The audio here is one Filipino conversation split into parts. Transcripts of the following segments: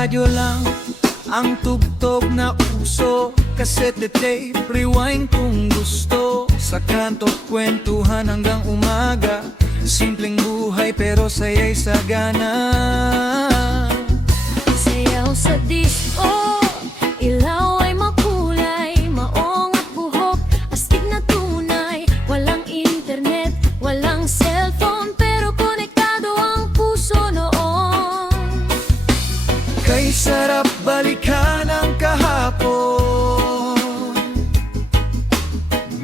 radyo lang ang tugtog na uso, cassette tape, rewind kung gusto. Sa kanto, kwentuhan hanggang umaga, simpleng buhay pero saya'y sagana. Sayaw sa disco, ilaw ay makulay, maong at buhok, astig na tunay. Walang internet, walang cellphone, pero konektado ang puso noon. Kay sarap balikan ang kahapon,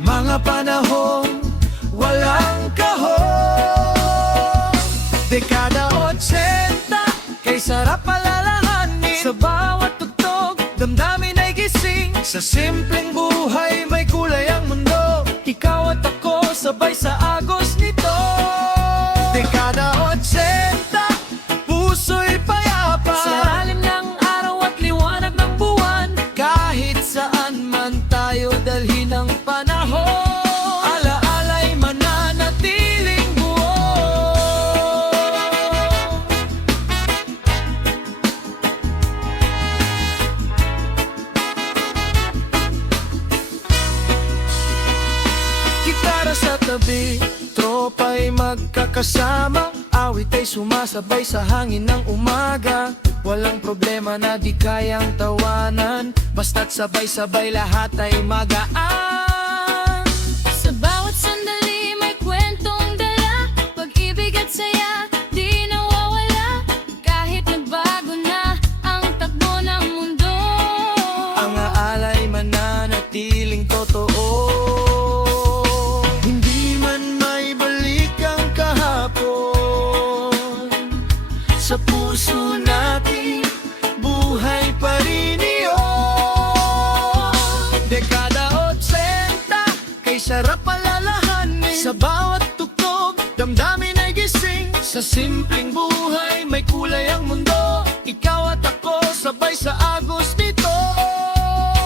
mga panahong walang kahon. Dekada 80, kay sarap alalahanin. Sa bawat tugtog, damdamin ay gising. Sa simpleng buhay, may kulay ang mundo. Ikaw at ako, sabay sa agos nito. Dekada 80, puso'y payapa. Sa lalim ng araw at liwanag ng buwan, Kahit saan man tayo dalhin ng panahon, alaala'y mananatiling buo. Gitara sa tabi, tropa'y magkakasama, awit ay sumasabay sa hangin ng umaga. Walang problema na di kayang tawanan, basta't sabay-sabay lahat ay magaan. sa bawat sandali may kwentong dala, pag-ibig at saya di nawawala. Kahit nagbago na ang takbo ng mundo, Ang aalay mananatiling totoo. Hindi man may balik ang kahapon, sa puso natin buhay pa rin iyon. Dekada 80, kay sarap alalahanin. Sa bawat tugtog, damdamin ay gising. Sa simpleng buhay, may kulay ang mundo. Ikaw at ako, sabay sa agos nito.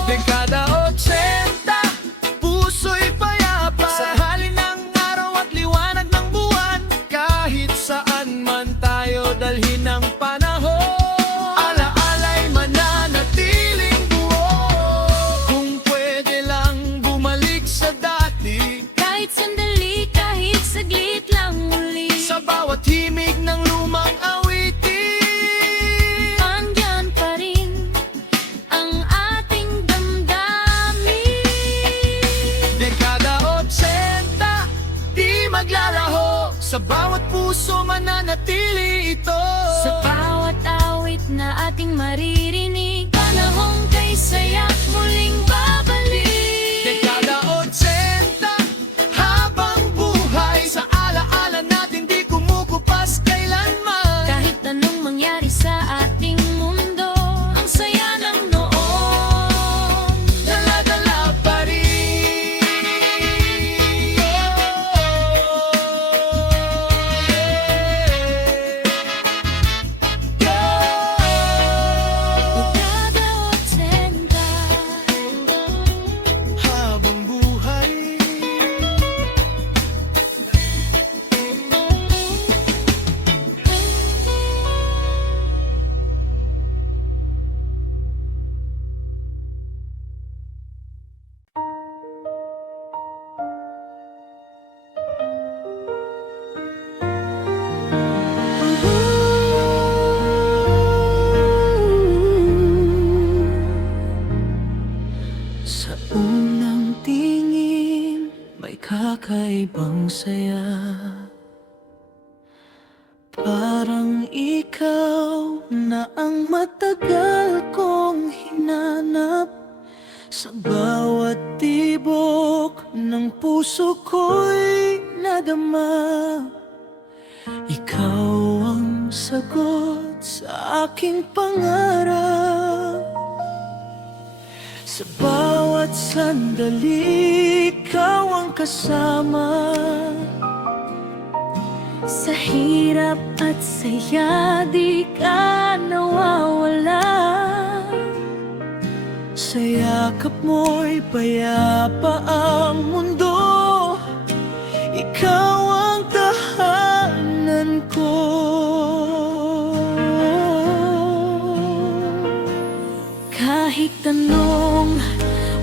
Dekada 80, puso'y payapa. Sa halin ng araw at liwanag ng buwan, kahit saan man tayo dalhin ng panahon, alaala'y mananatiling buo. Kung pwede lang bumalik sa dati, kahit sandali, kahit saglit lang muli. sa bawat himig ng lumang awitin, Andyan pa rin ang ating damdamin. Dekada 80, di maglalaho. Sa bawat puso mananatili ito. Sa bawat awit na ating maririnig, panahong kay saya muling babalik. Dekada 80, habang buhay, sa alaala natin di kumukupas kailanman. Kahit anong mangyari sa ating mundo, ang saya ng noon. Dala-dala pa rin. Dekada 80, Habang buhay, sa unang tingin, may kakaibang saya. Parang ikaw na ang matagal kong hinanap. Sa bawat tibok ng puso ko'y nadama. Ikaw ang sagot sa aking pangarap. Sa bawat sandali, ikaw ang kasama. sa hirap at saya di ka nawawala. Sa yakap mo'y payapa ang mundo. Ikaw ang tahanan ko. anong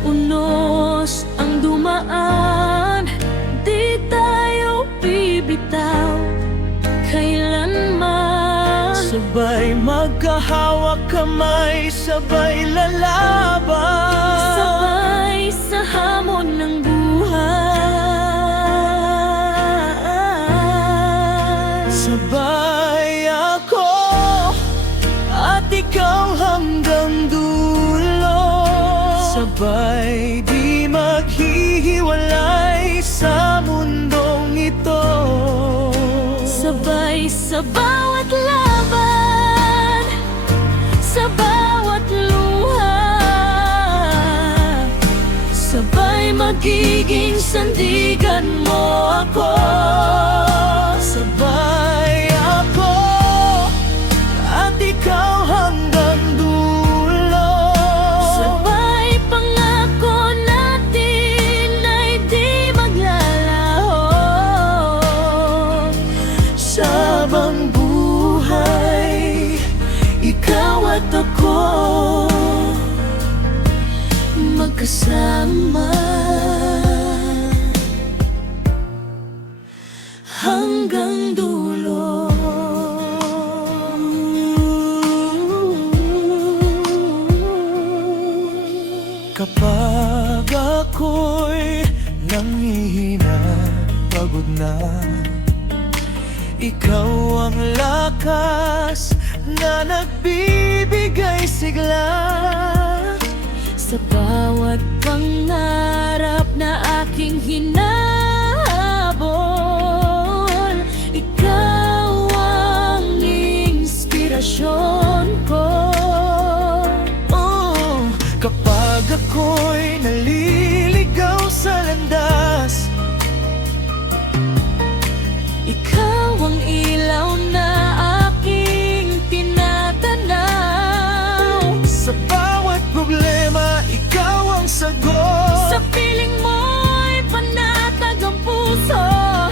unos ang dumaan, di tayo bibitaw kailanman. Sabay magkahawak kamay, sabay lalaban. Sabay sa hamon ng buhay. Sabay ako at ikaw hanggang dulo. Sabay di maghihiwalay sa mundong ito. Sabay sa bawat laban, sa bawat luha, sabay magiging sandigan mo ako. Sabay ako at ikaw hanggang dulo. Sabay pangako natin ay di maglalaho. Sabang buhay, ikaw at ako Magkasama hanggang dulo. Kapag ako'y nanghihina, pagod na, ikaw ang lakas na nagbibigay sigla. Sa bawat pangarap na aking hinahabol, ikaw ang inspirasyon ko. Oh, kapag ako'y naliligaw sa landas, Ikaw ang ilaw na aking tinatanaw. sa bawat problema, ikaw ang sagot. Sa piling mo'y panatag ang puso.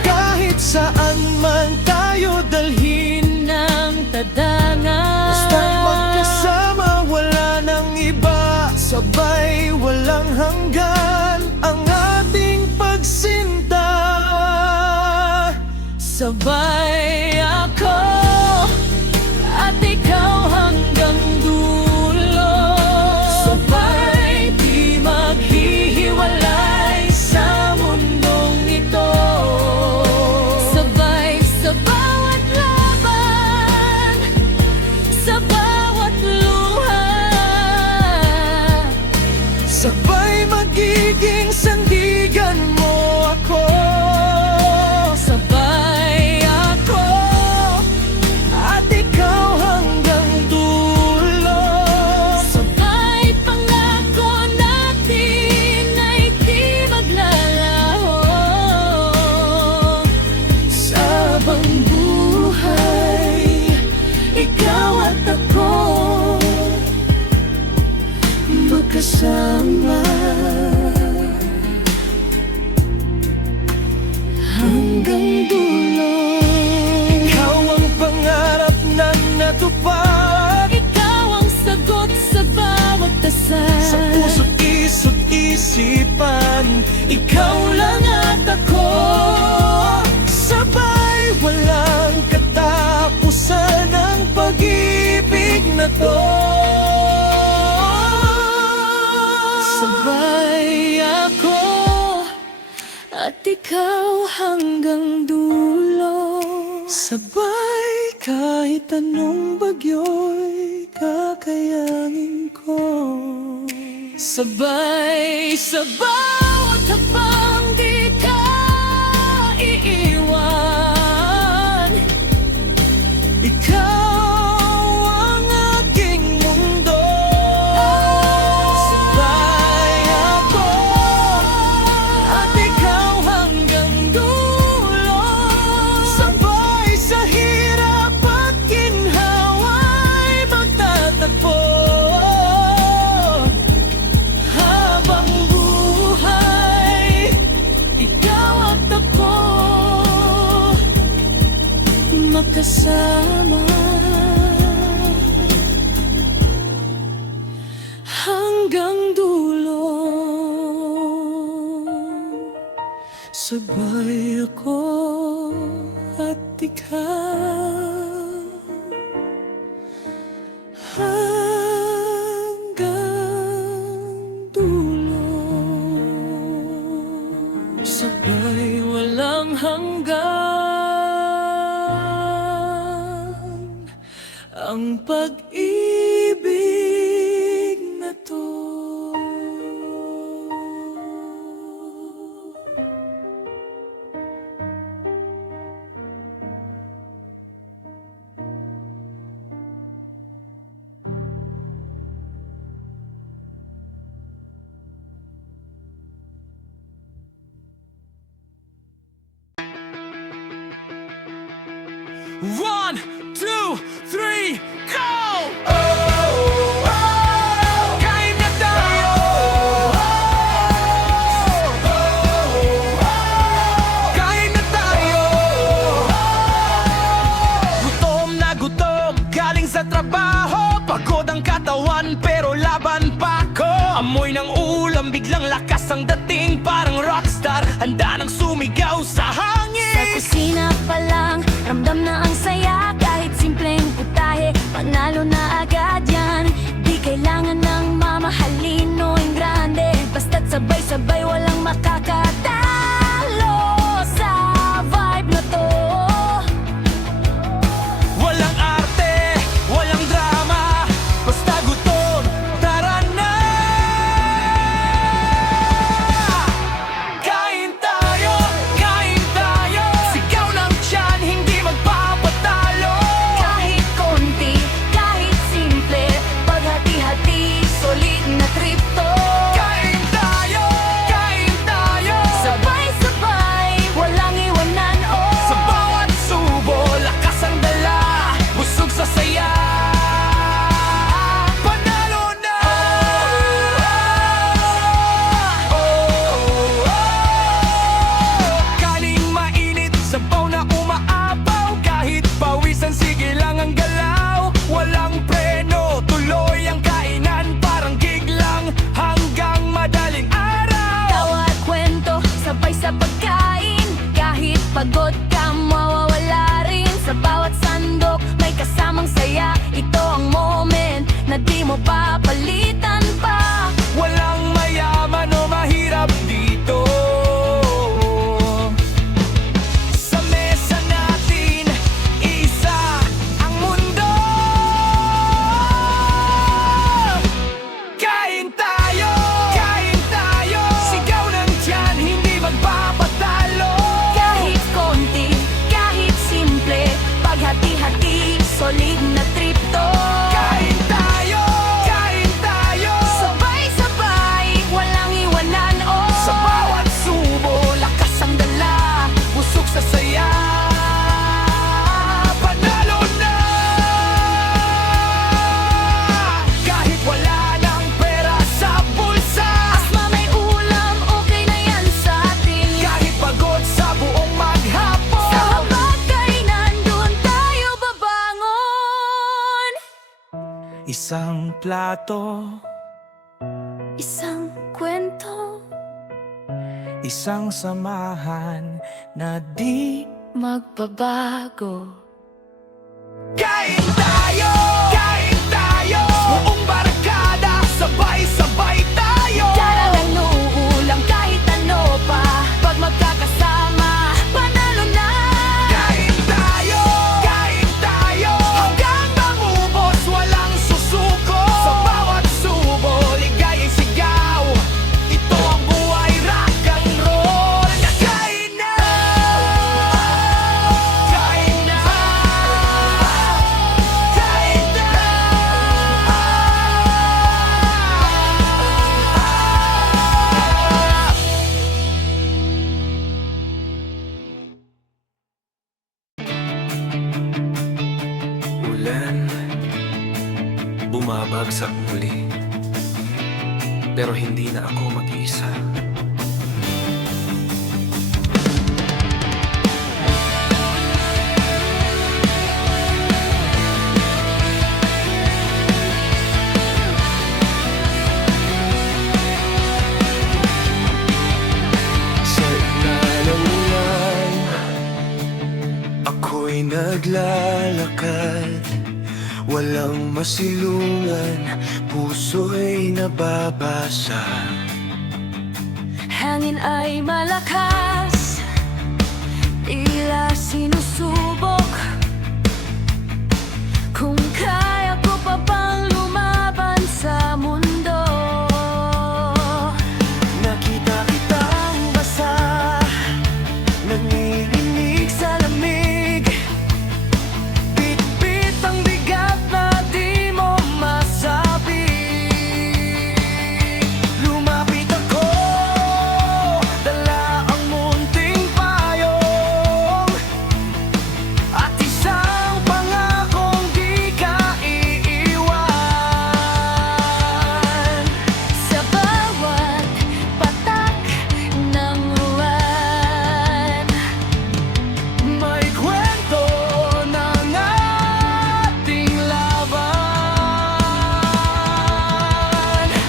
Kahit saan man tayo dalhin, Ng tadangan, basta magkasama, wala nang iba. Sabay, walang hanggan ang ating pagsinta. sabay ako at ikaw hanggang dulo. Sabay di maghihiwalay sa mundong ito. Sabay sa bawat laban, sa bawat luha, Sabay magiging sandigan mo ako. sabay ako At ikaw hanggang dulo. sabay pangako natin ay di maglalaho. Sabang buhay, ikaw at ako magkasama hanggang dulo. Ikaw ang pangarap na natupad Ikaw ang sagot sa bawat dasal. sa puso't isip isipan. Ikaw lang at ako, sabay walang katapusan ng pag-ibig na to. Sabay ako at ikaw hanggang dulo. Sabay kahit anong bagyo'y kakayanin ko. Sabay sa bawat habang di ka iiwan. Ikaw ang aking mundo. Sabay ako at ikaw hanggang dulo. Sabay sa hirap at ginhawa'y magtatagpo. Habang buhay, ikaw at ako magkasama Sabay ako at ikaw hanggang dulo. Sabay walang hanggan ang pag-ibig na to. One, two, three, go! Kain na tayo! Kain na tayo! Gutom na gutom, galing sa trabaho. Pagod ang katawan pero laban pa ko. Amoy ng ulam, biglang lakas ang dating. Parang rockstar, handa nang sumigaw sa hangin. Sa kusina pa lang, ramdam na ang saya. Kahit simpleng putahe, panalo na agad yan. Di kailangan ng mamahalin o grande. Basta't sabay-sabay, walang makakatalo sa vibe na to. Walang arte, walang drama, basta gutom, tara na! Kain tayo, sigaw ng tiyan, hindi magpapatalo. Kahit konti, kahit simple, paghati-hati, solid na trip to. Kain tayo, Sabay-sabay, walang iwanan, oh. sa bawat subo, lakas ang dala, busog sa saya. Panalo na! Kaning mainit, sabaw na umaapaw. Kahit pawisan, sige lang ang galaw. Walang preno, tuloy ang kainan. Parang gig lang hanggang madaling araw. Tawa at kwento, sabay sa pagkain. Kahit pagod ka, mawawala rin. Sa bawat sandok, may kasamang saya. Ito ang moment na di mo papalitan pa. Walang mayaman o mahirap dito. Sa mesa natin, isa ang mundo. Kain tayo, sigaw ng tiyan, hindi magpapatalo. Kahit konti, kahit simple, paghati-hati, solid na trip to. Kain tayo, Sabay-sabay, walang iwanan, oh. sa bawat subo, lakas ang dala, busog sa saya. Panalo na! Kahit wala ng pera sa bulsa, Asma may ulam, okay na yan sa atin. kahit pagod sa buong maghapon. Sa habag kainan, doon tayo babangon. Isang plato, Isang kwento, isang samahan na di magbabago. Kain tayo, buong barkada, sabay-sabay tayo. Daralang uulam kahit ano pa. Pag magkakasama, panalo na. Kain tayo, hanggang maubos, walang susuko. Sa bawat subo, ligaya'y sigaw. Ito ang buhay, rock and roll. Kain na! Ulan, bumabagsak muli. Pero hindi na ako mag-iisa. Sa ilalim naglalakad, walang masilungan, puso'y nababasa. Hangin ay malakas, tila sinusubok. Kung kaya ko pa bang lumaban sa mundo. Nakita kitang basa, nanginginig sa lamig. Bitbit ang bigat na di mo masabi. Lumapit ako, dala ang munting payong, at isang pangakong di ka iiwan. Sa bawat patak ng uwan, May kwento ng ating laban.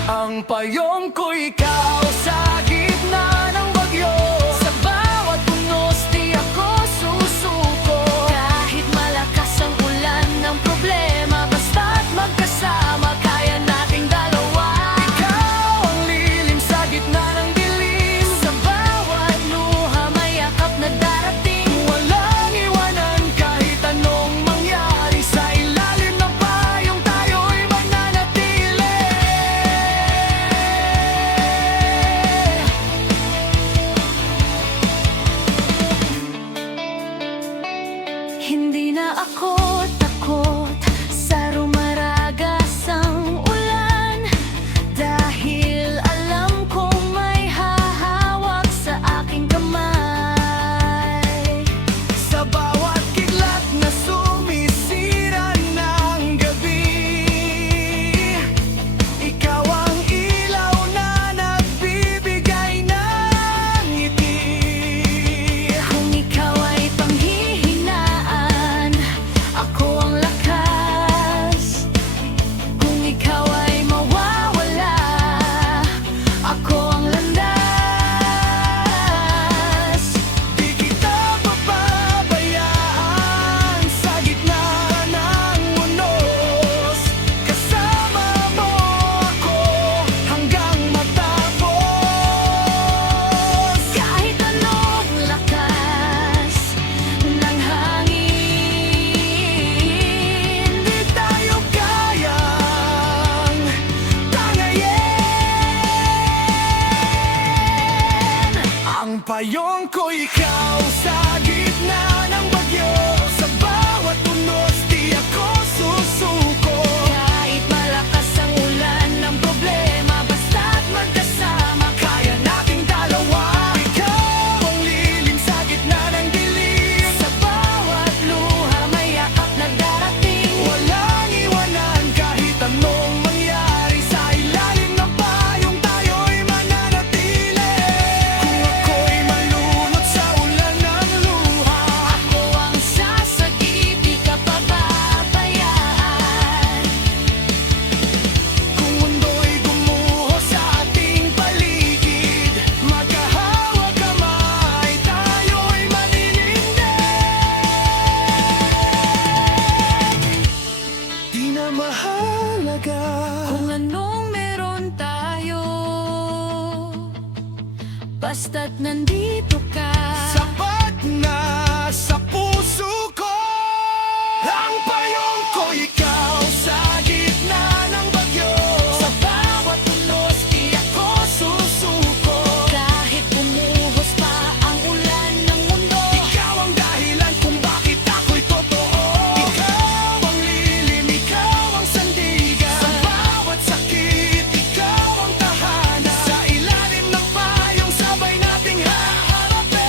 Ang payong ko ikaw sa gitna ng bagyo. sa bawat punos di ako susuko. Kahit malakas ang ulan ng problema, basta't magkasama kaya nating dalawa. Ikaw ang lilim sa gitna ng dilim. Sa bawat luha may yakap na darating. Walang iwanan kahit anong mangyari. Sa ilalim ng payong tayo'y mananatili. Hindi na ako takot sa rumaragas ang ulan, dahil alam kong may hahawak sa aking kamay. Sa bawat kidlat na sumisira ng gabi, ikaw ang ilaw na nagbibigay ng ngiti. Kung ikaw ay panghihinaan, ako ang lakas. Kung ikaw ay mawawala, ako ang landas. Di kita papabayaan sa gitna ng unos. Kasama mo ako hanggang matapos. Kahit anong lakas ng hangin, Di tayo kayang tangayin. Ang payong ko ikaw sa gitna ng bagyo. Sa bawat unos di ako susuko. kahit malakas ang ulan ng problema, basta't magkasama Kaya nating dalawa. Ikaw ang lilim sa gitna ng dilim. sa bawat luha may yakap na darating. Walang iwanan kahit anong mangyari. Sa ilalim ng payong tayo'y mananatili. Kung ako'y malunod sa ulan ng luha, Ako ang sasagip, di ka pababayaan. kung mundo'y gumuho sa ating paligid, magkahawak kamay, tayo'y maninindig. Di na mahalaga Kung anong meron tayo, basta't nandito ka. sapat na sa puso ko. Ang payong ko ikaw sa gitna ng bagyo. Sa bawat unos di ako susuko. Kahit bumuhos pa ang ulan ng mundo, Ikaw ang dahilan kung bakit ako'y totoo. Ikaw ang lilim, ikaw ang sandigan. Sa bawat sakit, ikaw ang tahanan. Sa ilalim ng payong sabay nating haharapin.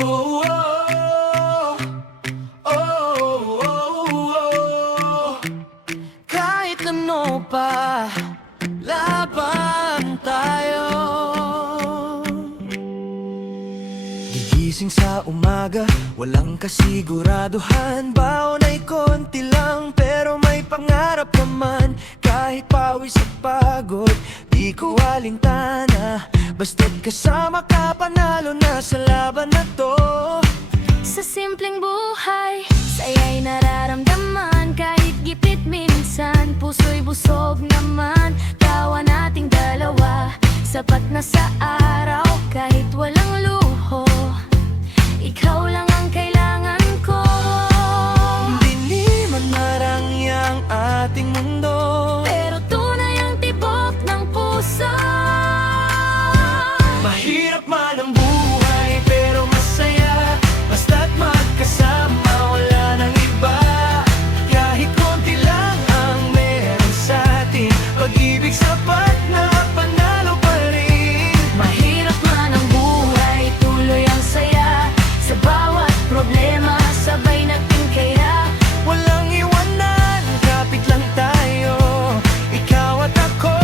Oh, oh, oh, oh, oh. Kahit ano pa, laban tayo. Gigising sa umaga, walang kasiguraduhan. Baon ay konti lang, pero may pangarap naman. Kahit pawis at pagod, di ko alintana. Basta't kasama ka, panalo na sa laban na to. Sa simpleng buhay, saya'y nararamdaman. Kahit gipit minsan, puso'y busog naman. Tawa nating dalawa, sapat na sa araw. Kahit walang luho, ikaw lang ang kailangan ko. Hindi man marangyang ating mundo, Pero tunay ang tibok ng puso. mahirap man ang buhay, pero masaya. Basta't magkasama, wala nang iba. Kahit konti lang ang meron sa atin, pag-ibig sapat na panalo pa rin. Mahirap man ang buhay, tuloy ang saya. Sa bawat problema, sabay natin kaya. Walang iwanan, kapit lang tayo, ikaw at ako,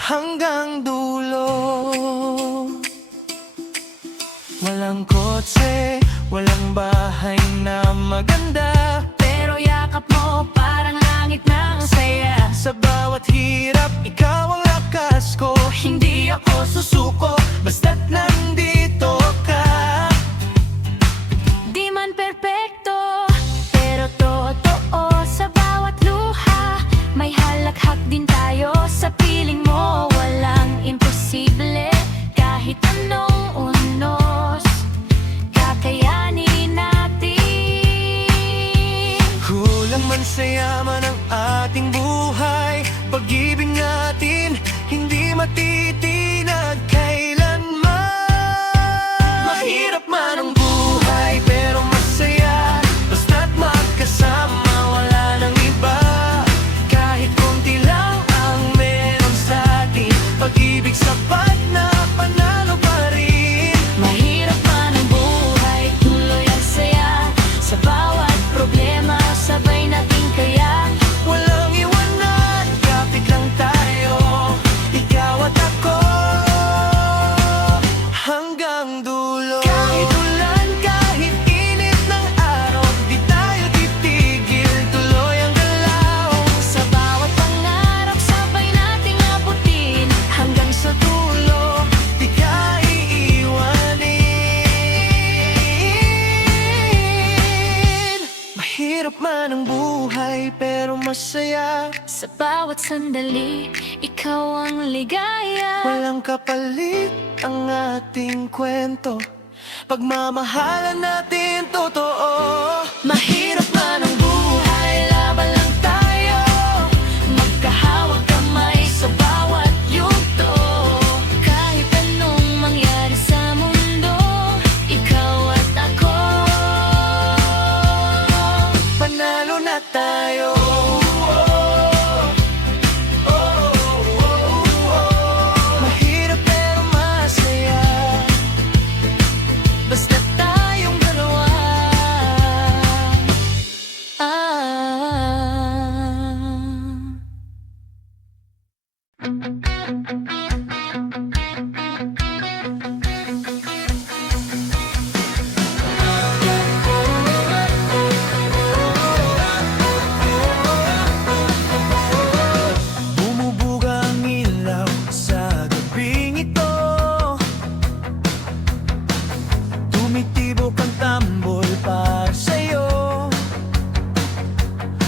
hanggang dulo. Walang kotse, walang bahay na maganda, Pero yakap mo parang langit ng saya. sa bawat hirap, ikaw ang lakas ko. Hindi ako susuko, basta't nandito ka. Di man perpekto, pero totoo. Sa bawat luha, may halakhak din tayo. Sa piling mo, walang imposible. Kahit anong unos, kakayanin natin. Kulang man sa yaman ang ating buhay, pag-ibig natin hindi matitinag kailanman. Mahirap man ang buhay, pero masaya. Basta't magkasama, wala nang iba. Kahit konti lang ang meron sa atin, pag-ibig sapat na panalo pa rin. Mahirap man ang buhay, tuloy ang saya. Sa bawat problema, sabay natin kaya. Walang iwanan, kapit lang tayo, ikaw at ako, hanggang dulo. Kahit ulan, kahit init ng araw, di tayo titigil, tuloy ang galaw. Sa bawat pangarap, sabay nating abutin. Hanggang sa dulo, di ka iiwanin. Mahirap man ang buhay, pero masaya. Sa bawat sandali, ikaw ang ligaya. Walang kapalit ang ating kwento, pagmamahalan natin totoo. Mahirap man ang buhay, laban lang tayo. Magkahawag kamay sa bawat yugto. Kahit anong mangyari sa mundo, ikaw at ako. Panalo na tayo. Mahirap pero masaya, Basta tayong dalawa. bumubuga ang ilaw sa gabing ito. Tumitibok ang tambol para sa'yo.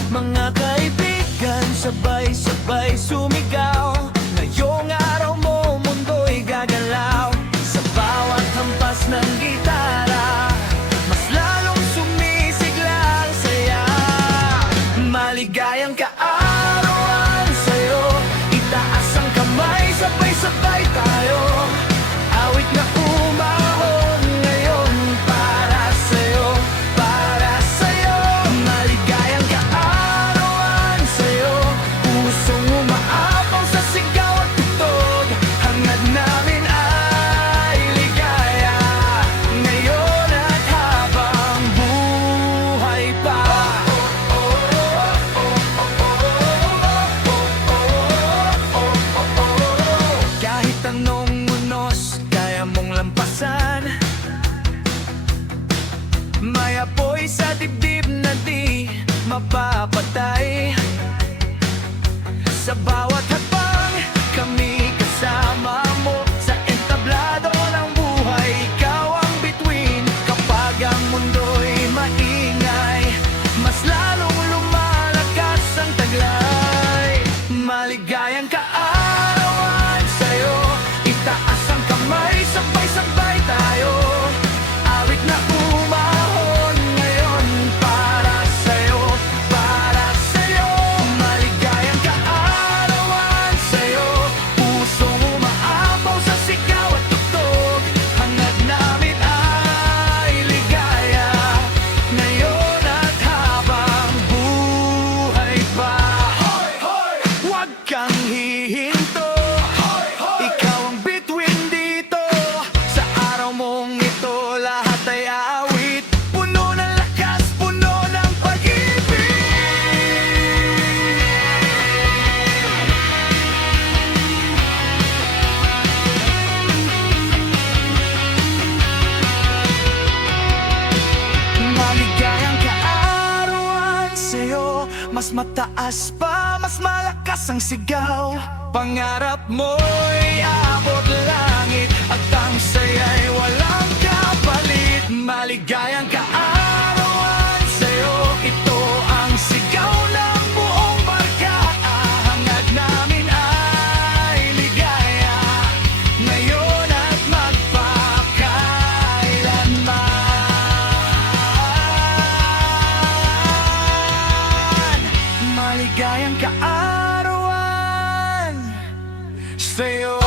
Mga kaibigan, sabay-sabay sumigaw. Ngayong araw mo, mundo'y gagalaw. Sa bawat hampas ng gitara, mas lalong sumisigla ang saya. Maligayang kaarawan sa'yo, itaas ang kamay, sabay-sabay tayo. Awit na umahon ngayon para sa'yo, para sa'yo. Maligayang kaarawan sa'yo, pusong umaapang sa Sa bawat hakbang, kami kasama mo. Sa entablado ng buhay, ikaw ang bituin. Kapag ang mundo'y maingay, mas lalong lumalakas ang taglay. Maligayang kaarawan sa'yo, itaas ang kamay, sabay-sabay tayo. Awit na umahon ngayon para sa'yo, para sa'yo. Maligayang kaarawan sa'yo, pusong umaapaw sa sigaw at tugtog. Hangad namin ay ligaya ngayon at habang buhay pa. Huwag kang hihinto, ikaw ang bituin dito. Sa araw mong ito, lahat ay awit. Puno ng lakas, puno ng pag-ibig. Maligayang kaarawan sa'yo, mas mataas pa, mas malakas ang sigaw. Pangarap mo'y abot langit at ang saya'y walang kapalit. Maligayang kaarawan sa'yo, ito ang sigaw ng buong barkada. Hangad namin ay ligaya ngayon at magpakailanman. Maligayang kaarawan sa'yo.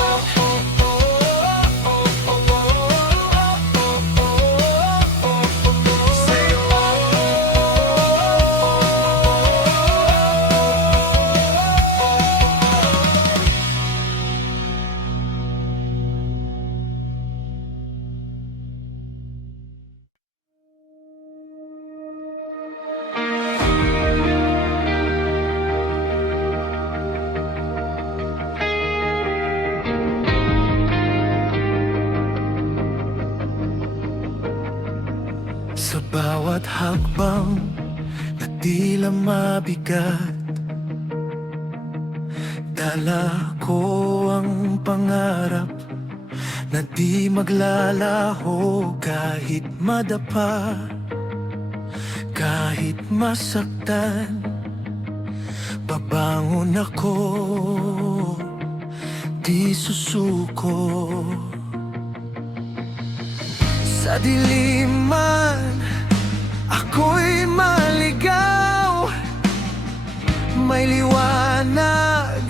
Sa bawat hakbang na tila mabigat, dala ko ang pangarap na di maglalaho kahit madapa, kahit masaktan. Babangon ako, di susuko. Sa dilim man, ako'y maligaw. May liwanag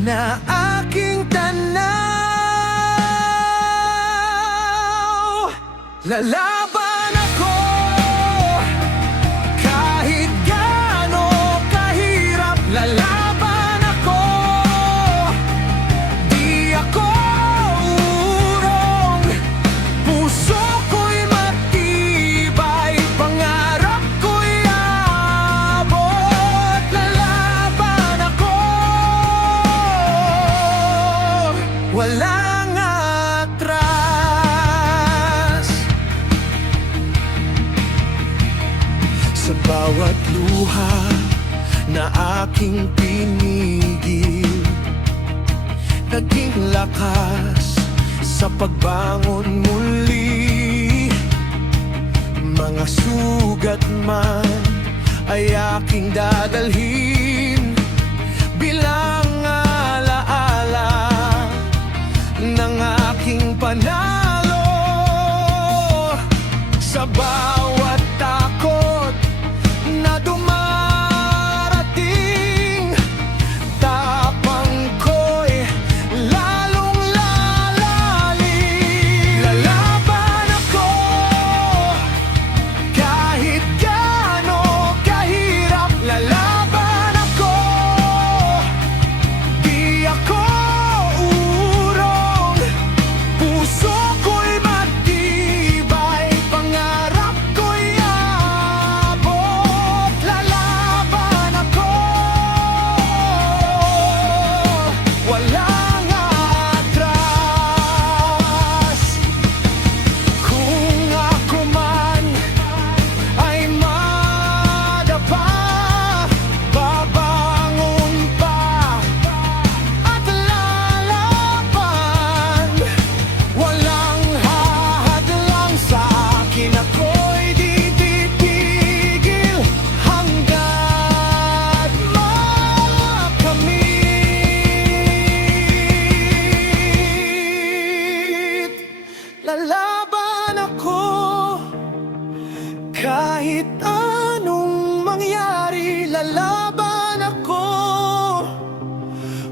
na aking tanaw. Lalaban ako kahit gaano kahirap. Lalaban ako, di ako urong. Puso ko'y matibay, pangarap ko'y abot. Lalaban ako, walang atras. Sa bawat luha na aking pinigil, naging lakas sa pagbangon muli. Mga sugat man ay aking dadalhin bilang alaala ng aking panalo. Sa bawat takot na dumarating, tapang ko'y lalong lalalim. Lalaban ako kahit gaano kahirap. Lalaban ako,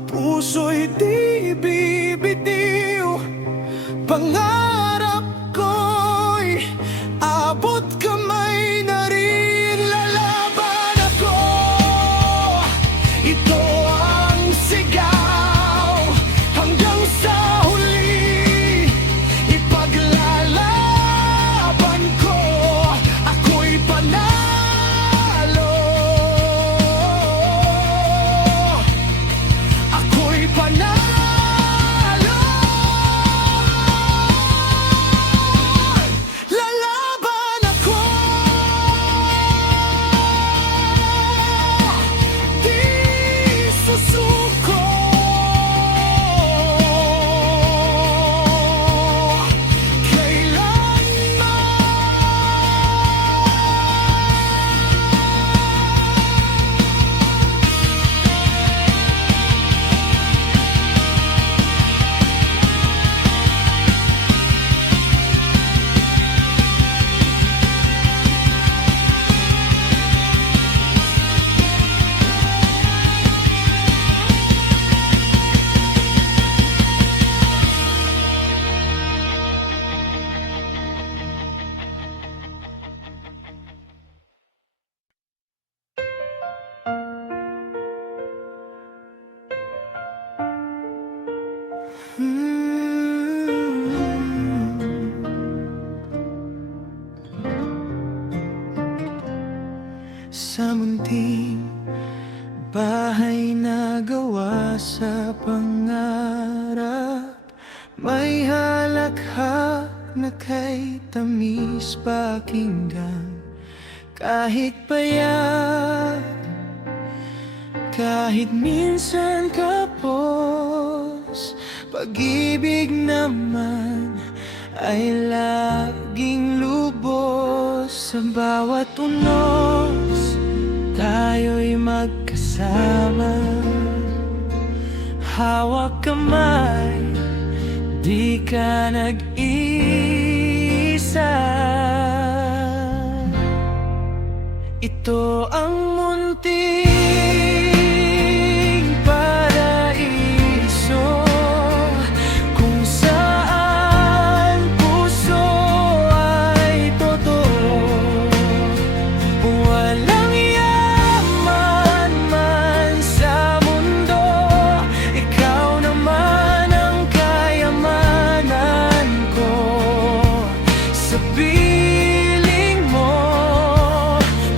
puso'y di bibitiw. Pangarap ko'y abot kamay na rin. Lalaban ako, ito ang sigaw. Hanggang sa huli, ipaglalaban ko. Ako'y panalo, ako'y panalo. Lalaban ako, di susuko. Sa munting bahay na gawa sa pangarap, may halakhak na kay tamis pakinggan. Kahit payat, kahit minsan kapos, pag-ibig naman ay laging lubos. Sa bawat unos, tayo'y magkasama, hawak kamay, di ka nag-isa. Ito ang munting paraiso, kung saan puso ay totoo. Walang yaman man sa mundo, ikaw naman ang kayamanan ko. Sa piling mo,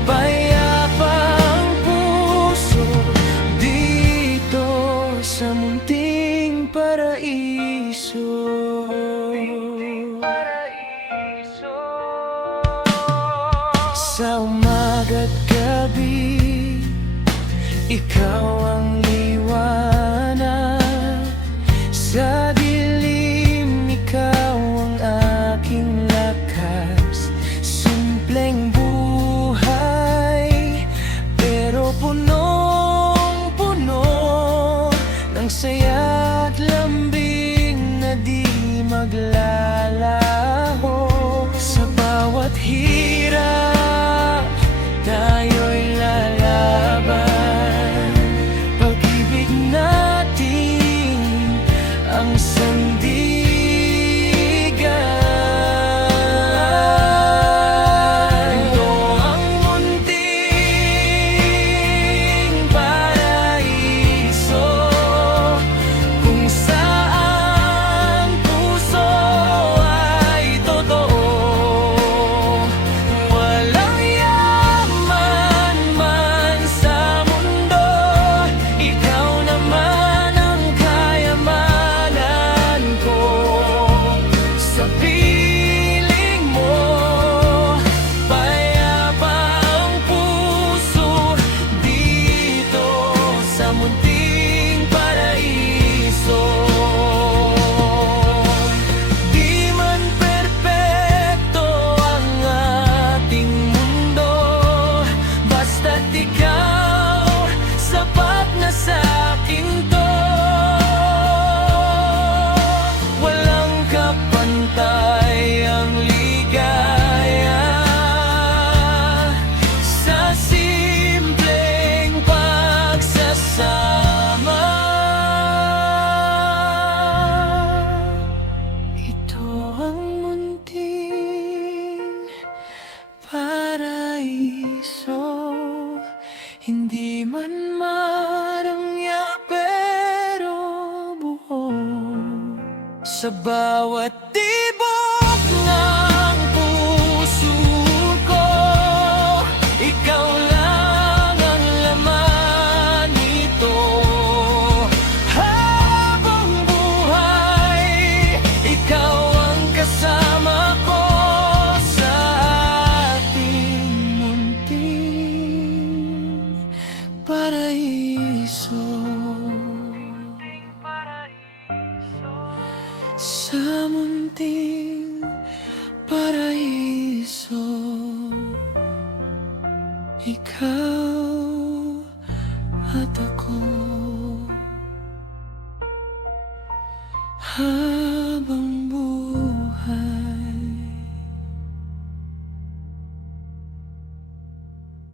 payapa ang puso dito sa munting paraiso. Sa umaga't gabi, ikaw ang liwanag. Sa dilim, ikaw ang aking lakas. Simpleng buhay, pero punong-puno ng saya't lambing na di maglalaho. Sa bawat hirap, tayo'y lalaban. Pag-ibig natin ang sandigan. Ito ang munting paraiso, kung saan puso Sa bawat tibok ng puso ko, ikaw lang ang laman nito. Habang buhay, ikaw ang kasama ko sa ating munting paraiso. Sa munting paraiso, ikaw at ako. Habang